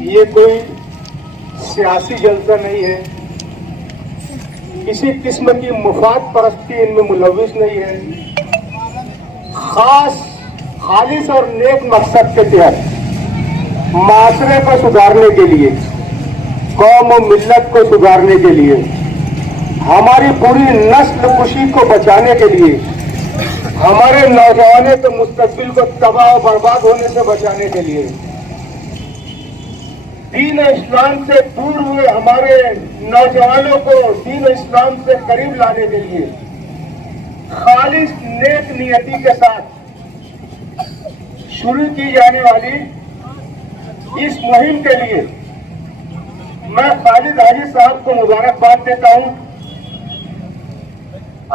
یہ کوئی سیاسی جلسہ نہیں ہے، کسی قسم کی مفاد پرستی ان میں ملوث نہیں ہے، خالص اور نیک مقصد کے تحت معاشرے کو سدھارنے کے لیے، قوم و ملت کو سدھارنے کے لیے، ہماری پوری نسل کشی کو بچانے کے لیے، ہمارے نوجوانوں کے مستقبل کو تباہ و برباد ہونے سے بچانے کے لیے، دین اسلام سے دور ہوئے ہمارے نوجوانوں کو دین اسلام سے قریب لانے کے لیے خالص نیک نیتی کے ساتھ شروع کی جانے والی اس مہم کے لیے میں خالد حاجی صاحب کو مبارکباد دیتا ہوں،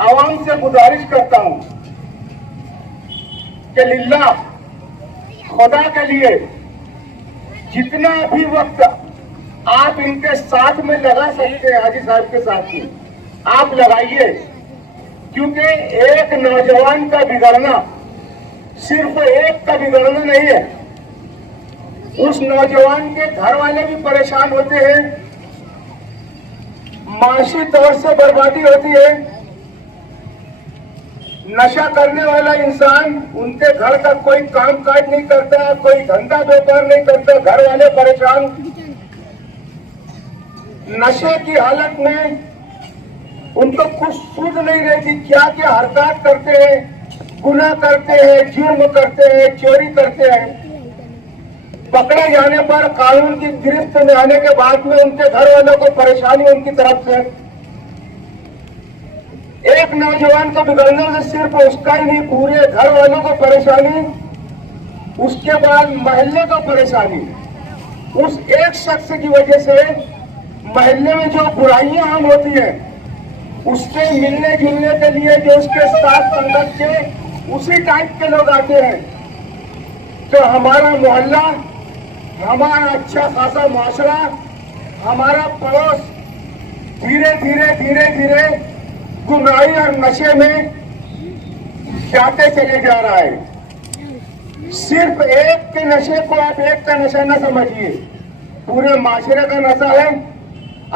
عوام سے گزارش کرتا ہوں کہ للہ خدا کے لیے جتنا بھی وقت آپ ان کے ساتھ میں لگا سکتے ہیں، حاجی صاحب کے ساتھ میں آپ لگائیے، کیونکہ ایک نوجوان کا بگڑنا صرف ایک کا بگڑنا نہیں ہے، اس نوجوان کے گھر والے بھی پریشان ہوتے ہیں، معاشی طور سے بربادی ہوتی ہے، نشہ کرنے والا انسان ان کے گھر کا کوئی کام کاج نہیں کرتا، کوئی دھندا بیپار نہیں کرتا، گھر والے پریشان، نشے کی حالت میں ان کو کچھ سوجھ نہیں رہتی، کیا کیا حرکات کرتے ہیں، گناہ کرتے ہیں، جرم کرتے ہیں، چوری کرتے ہیں، پکڑے جانے پر قانون کی گرفت میں آنے کے بعد میں ان کے گھر والوں کو پریشانی ان کی طرف سے، ایک نوجوان کو بگڑنے سے صرف اس کا ہی نہیں، پورے گھر والوں کو پریشانی، اس کے بعد محلے کو پریشانی، اس ایک شخص کی وجہ سے محلے میں جو برائیاں عام ہوتی ہیں اس سے ملنے جلنے کے لیے جو اس کے ساتھ سنگت کے اسی ٹائپ کے لوگ آتے ہیں، تو ہمارا محلہ، ہمارا اچھا خاصا معاشرہ، ہمارا پڑوس دھیرے دھیرے گمراہی اور نشے میں جاتے چلے جا رہا ہے۔ صرف ایک کے نشے کو آپ ایک کا نشہ نہ سمجھیے، پورے معاشرے کا نشہ ہے،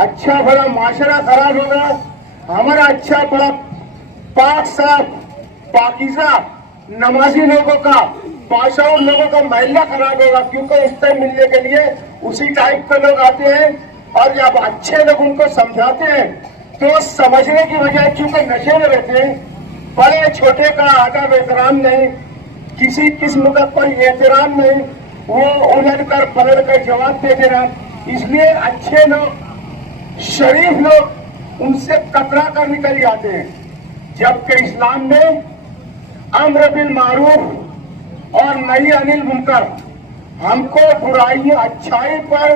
اچھا بڑا معاشرہ خراب ہوگا، ہمارا اچھا بڑا پاک صاف پاکیزہ نمازی لوگوں کا، باشعور لوگوں کا محلہ خراب ہوگا، کیونکہ اس سے ملنے کے لیے اسی ٹائپ کے لوگ آتے ہیں، اور جب اچھے لوگ ان کو سمجھاتے ہیں تو سمجھنے کی بجائے چونکہ نشے میں رہتے ہیں، بڑے چھوٹے کا ادب احترام نہیں، کسی قسم کا کوئی احترام نہیں، وہ الٹ کر پلٹ کر جواب دے دینا، اس لیے اچھے لوگ شریف لوگ ان سے کترا کر نکل جاتے ہیں، جبکہ اسلام میں امر بالمعروف اور نہی عن المنکر، ہم کو برائی اچھائی پر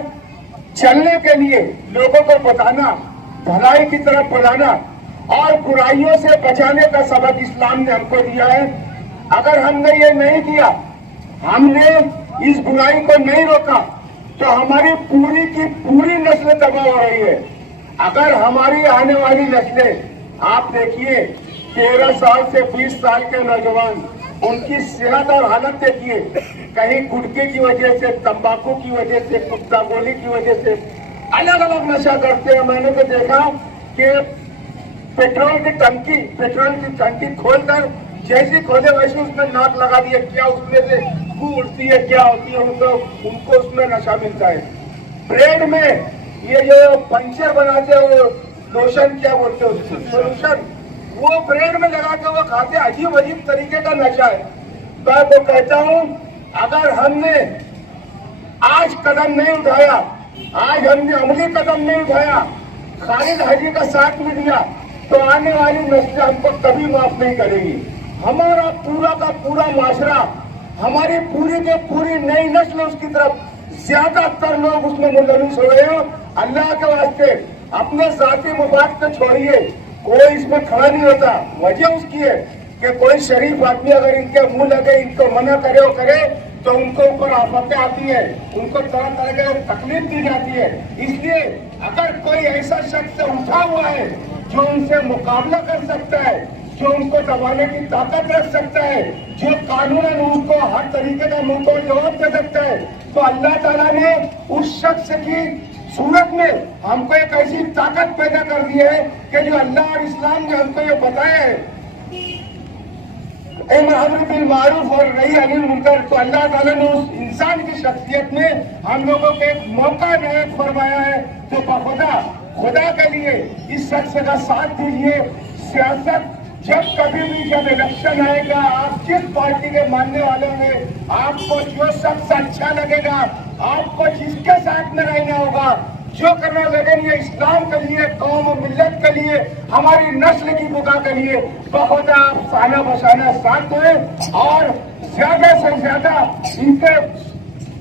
چلنے کے لیے لوگوں کو بتانا، بھلائی کی طرف بلانا اور برائیوں سے بچانے کا سبق اسلام نے ہم کو دیا ہے۔ اگر ہم نے یہ نہیں کیا، ہم نے اس برائی کو نہیں روکا، تو ہماری پوری کی پوری نسل تباہ ہو رہی ہے۔ اگر ہماری آنے والی نسلیں، آپ دیکھیے 13 سال سے 20 سال کے نوجوان، ان کی صحت اور حالت دیکھیے، کہیں گٹکے کی وجہ سے، تمباکو کی وجہ سے، کتا گولی کی وجہ سے الگ الگ نشہ کرتے ہیں۔ میں نے تو دیکھا کہ پیٹرول کی ٹنکی کھول کر جیسی کھولے ویسے اس میں ناک لگا دیا، کیا اس میں سے بو اٹھتی ہے، کیا ہوتی ہے، ان کو اس میں نشہ ملتا ہے۔ بریڈ میں یہ جو پنچر بناتے ہیں، وہ لوشن کیا بولتے ہیں اس کو، سولوشن، وہ بریڈ میں لگا کے وہ کھاتے، عجیب طریقے کا نشہ ہے۔ میں تو کہتا ہوں اگر ہم نے آج قدم نہیں اٹھایا، آج ہم نے عملی قدم نہیں اٹھایا، خالد حاجی کا ساتھ میں دیا، تو آنے والی نسل ہم کو کبھی معاف نہیں کرے گی۔ ہمارا پورا کا پورا معاشرہ، ہماری پوری کے پوری نئی نسل اس کی طرف زیادہ تر لوگ اس میں ملوث ہو رہے ہیں۔ اللہ کے واسطے اپنے ذاتی مفاد کو چھوڑیے، کوئی اس میں کھڑا نہیں ہوتا۔ وجہ اس کی ہے کہ کوئی شریف آدمی اگر ان کے منہ لگے، ان کو منع کرے وہ کرے، تو ان کو اوپر آفتیں آتی ہیں، ان کو طرح طرح کی تکلیف دی جاتی ہے۔ اس لیے اگر کوئی ایسا شخص اٹھا ہوا ہے جو ان سے مقابلہ کر سکتا ہے، जो उनको दबाने की ताकत रख सकता है, जो कानूनन उनको हर तरीके का मुंह तोड़ जवाब दे सकता है, तो अल्लाह ताला ने उस शख्स की सूरत में हमको एक ऐसी ताकत पैदा कर दी है कि जो अल्लाह और इस्लाम ने हमको ये बताया है, अमर बिल मारूफ और नही अनिल मुनकर। तो अल्लाह ताला ने उस इंसान की शख्सियत में हम लोगों को एक मौका नायत फरमाया है। तो खुदा के लिए इस शख्स का साथ दीजिए। सियासत जब कभी भी जब इलेक्शन आएगा, आप जिस पार्टी के मानने वाले होंगे, आपको जो शख्स अच्छा लगेगा, आपको जिसके साथ में रहना होगा, जो करना लेकिन ये इस्लाम के लिए, कौम और मिल्लत के लिए, हमारी नस्ल की बुका के लिए बहुत आप साना बसाना साथ दें और ज्यादा से ज्यादा इनके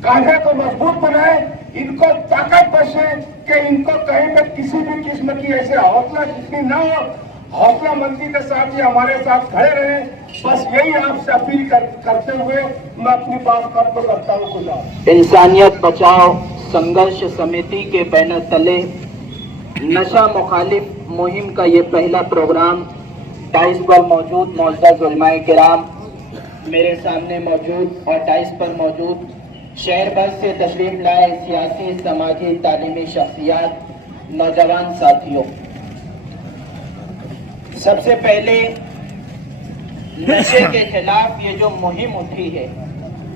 कांधे को मजबूत बनाए, इनको ताकत बख्शे कि इनको कहीं पे किसी भी किस्म की ऐसे हौसला जितनी न हो, हौसला मंदी के साथ ही हमारे साथ खड़े रहे। बस यही आपसे अपील करते हुए मैं अपनी बात खत्म करता हूँ। खुदा। इंसानियत बचाओ संघर्ष समिति के बैनर तले नशा मुखालिफ मुहिम का ये पहला प्रोग्राम टाइस पर मौजूद मौजूद उलमाए किराम, मेरे सामने मौजूद और टाइस पर मौजूद शहर भर से तशरीफ लाए सियासी, समाजी, तालीमी शख्सियात, नौजवान साथियों, सबसे पहले नशे के खिलाफ ये जो मुहिम उठी है,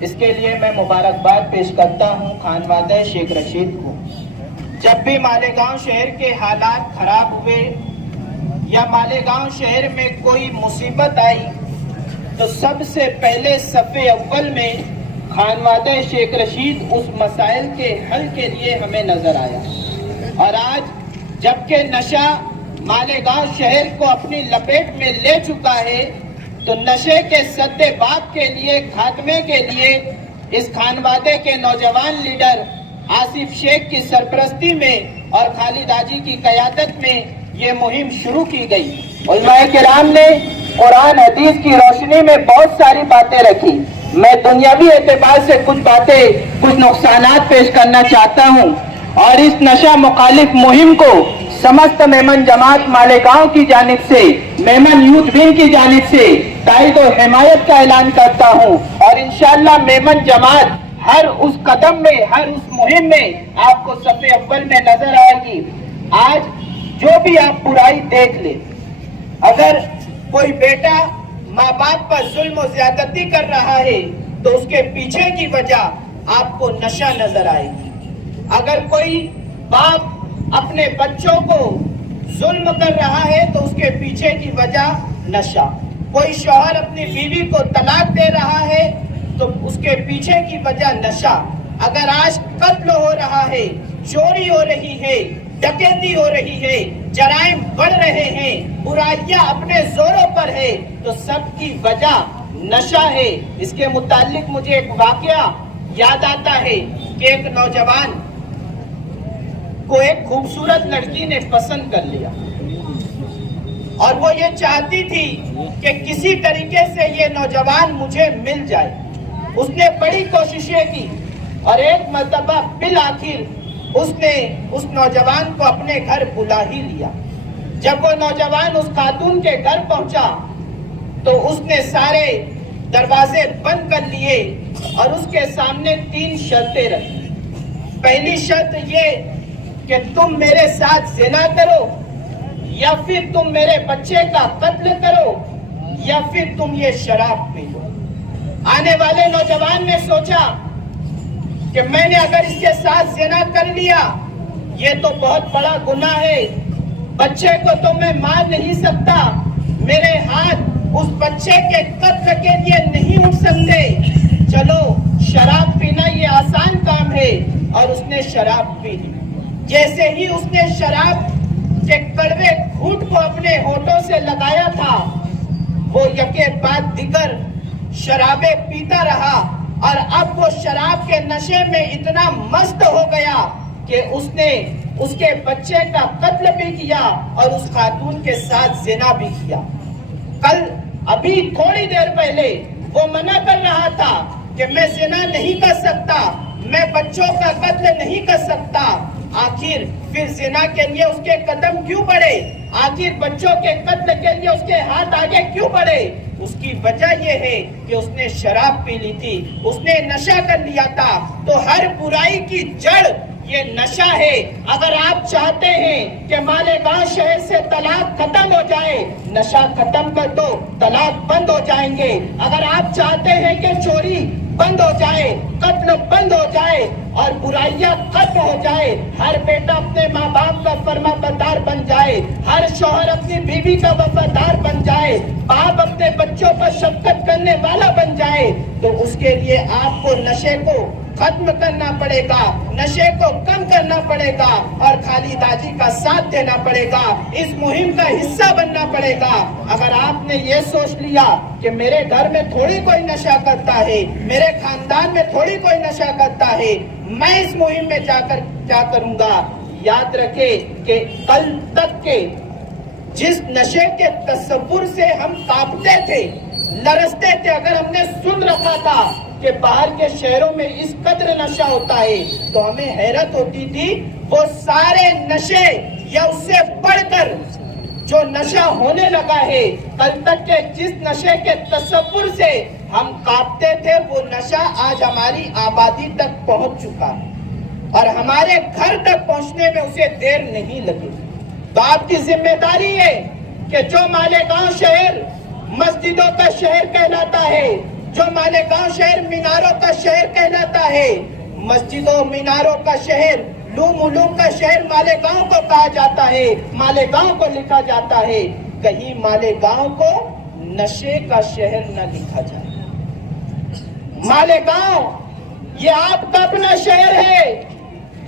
इसके लिए मैं मुबारकबाद पेश करता हूँ खानवादा शेख रशीद को। जब भी मालेगांव शहर के हालात खराब हुए या मालेगांव शहर में कोई मुसीबत आई, तो सबसे पहले सफ़े अव्वल में खानवादा शेख रशीद उस मसाइल के हल के लिए हमें नजर आया। और आज जबकि नशा मालेगांव शहर को अपनी लपेट में ले चुका है, तो नशे के सद्देबाद के लिए, खात्मे के लिए इस खानवादे के नौजवान लीडर आसिफ शेख की सरपरस्ती में और खालिद हाजी की क़यादत में ये मुहिम शुरू की गई। उलमाए किराम ने कुरान हदीस की रोशनी में बहुत सारी बातें रखी। मैं दुनियावी एतबार से कुछ बातें, कुछ नुकसानात पेश करना चाहता हूँ। और इस नशा मुखालिफ मुहिम को समस्त मेमन जमात मालेगांव की जानिब से, मेमन यूथ विंग की जानिब से ताईद और हिमायत का ऐलान करता हूँ। और इंशाअल्लाह मेमन जमात हर उस कदम में, हर उस मुहिम में आपको सफ़े अव्वल में नजर आएगी। आज जो भी आप बुराई देख ले, अगर कोई बेटा माँ बाप पर जुल्म और ज्यादती कर रहा है, तो उसके पीछे की वजह आपको नशा नजर आएगी। अगर कोई बाप अपने बच्चों को जुल्म कर रहा है, तो उसके पीछे की वजह नशा। कोई शौहर अपनी बीवी को तलाक दे रहा है, तो उसके पीछे की वजह नशा। अगर आज कत्ल हो रहा है, चोरी हो रही है, डकैती हो रही है, जराइम बढ़ रहे हैं, बुराइयां अपने जोरों पर है, तो सबकी वजह नशा है। इसके मुतालिक मुझे एक वाकया याद आता है कि एक नौजवान को एक खूबसूरत लड़की ने पसंद कर लिया और वो ये चाहती थी कि किसी तरीके से ये नौजवान मुझे मिल जाए। उसने बड़ी कोशिशें की और एक मर्तबा बिल आखिर उसने उस नौजवान को अपने घर बुला ही लिया। जब वो नौजवान उस खातून के घर पहुंचा, तो उसने सारे दरवाजे बंद कर लिए और उसके सामने 3 शर्तें रखी। पहली शर्त ये कि तुम मेरे साथ ज़िना करो, या फिर तुम मेरे बच्चे का कत्ल करो, या फिर तुम ये शराब पी लो। आने वाले नौजवान ने सोचा कि मैंने अगर इसके साथ ज़िना कर लिया, ये तो बहुत बड़ा गुनाह है, बच्चे को तो मैं मार नहीं सकता, मेरे हाथ उस बच्चे के कत्ल के लिए नहीं उठ सकते, चलो शराब पीना ये आसान काम है। और उसने शराब पी ली। जैसे ही उसने शराब के कड़वे घूंट को अपने होठों से लगाया था, वो यके बाद दिगर शराबे पीता रहा और अब वो शराब के नशे में इतना मस्त हो गया कि उसने उसके बच्चे का कत्ल भी किया और उस खातून के साथ ज़िना भी किया। अभी थोड़ी देर पहले वो मना कर रहा था कि मैं ज़िना नहीं कर सकता, मैं बच्चों का कत्ल नहीं कर सकता। आखिर फिर जिना के लिए उसके कदम क्यों बढ़े, आखिर बच्चों के कत्ल के लिए उसके हाथ आगे क्यों बढ़े? उसकी वजह ये है कि उसने शराब पी ली थी, उसने नशा कर लिया था। तो हर बुराई की जड़ ये नशा है। अगर आप चाहते हैं कि मालेगांव शहर से तलाक खत्म हो जाए, नशा खत्म कर दो, तलाक बंद हो जाएंगे। अगर आप चाहते हैं कि चोरी बंद हो जाए, कत्ल बंद हो जाए और बुराइयां खत्म हो जाए, हर बेटा अपने माँ बाप का फर्माबरदार बन जाए, हर शौहर अपनी बीवी का वफादार बन जाए, बाप अपने बच्चों पर शफकत करने वाला बन जाए, तो उसके लिए आपको नशे को खत्म करना पड़ेगा, नशे को कम करना पड़ेगा और खालिद हाजी का साथ देना पड़ेगा, इस मुहिम का हिस्सा बनना पड़ेगा। अगर आपने ये सोच लिया कि मेरे घर में थोड़ी कोई नशा करता है, मेरे खानदान में थोड़ी कोई नशा करता है, मैं इस मुहिम में जाकर क्या करूंगा, याद रखे कि कल तक के जिस नशे के तस्वुर से हम कांपते थे, लरसते थे, अगर हमने सुन रखा था कि बाहर के शहरों में इस कदर नशा होता है, तो हमें हैरत होती थी। वो सारे नशे या उससे बढ़कर जो नशा होने लगा है, कल तक के जिस नशे के तस्वुर से हम कांपते थे, वो नशा आज हमारी आबादी तक पहुंच चुका है और हमारे घर तक पहुंचने में उसे देर नहीं लगी। तो आपकी जिम्मेदारी है कि जो मालेगांव शहर मस्जिदों का शहर कहलाता है, जो मालेगांव शहर मीनारों का शहर कहलाता है, मस्जिदों मीनारों का शहर, लूम उलूम का शहर मालेगांव को कहा जाता है, मालेगांव को लिखा जाता है, कहीं मालेगांव को नशे का शहर न लिखा जाए। मालेगांव ये आपका अपना शहर है।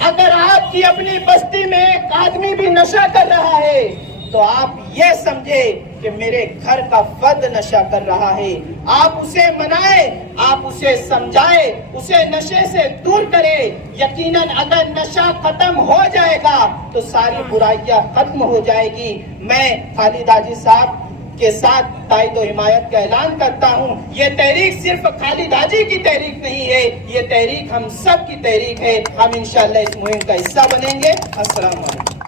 अगर आपकी अपनी बस्ती में एक आदमी भी नशा कर रहा है, तो आप ये समझे कि मेरे घर का फर्द नशा कर रहा है। आप उसे मनाए, आप उसे समझाए, उसे नशे से दूर करें। यकीनन अगर नशा खत्म हो जाएगा तो सारी बुराइयां खत्म हो जाएगी। मैं खालिद हाजी साहब के साथ ताईद व हिमायत का ऐलान करता हूं। ये तहरीक सिर्फ खालिद हाजी की तहरीक नहीं है, ये तहरीक हम सब की तहरीक है। हम इंशाअल्लाह इस मुहिम का हिस्सा बनेंगे। अस्सलाम वालेकुम।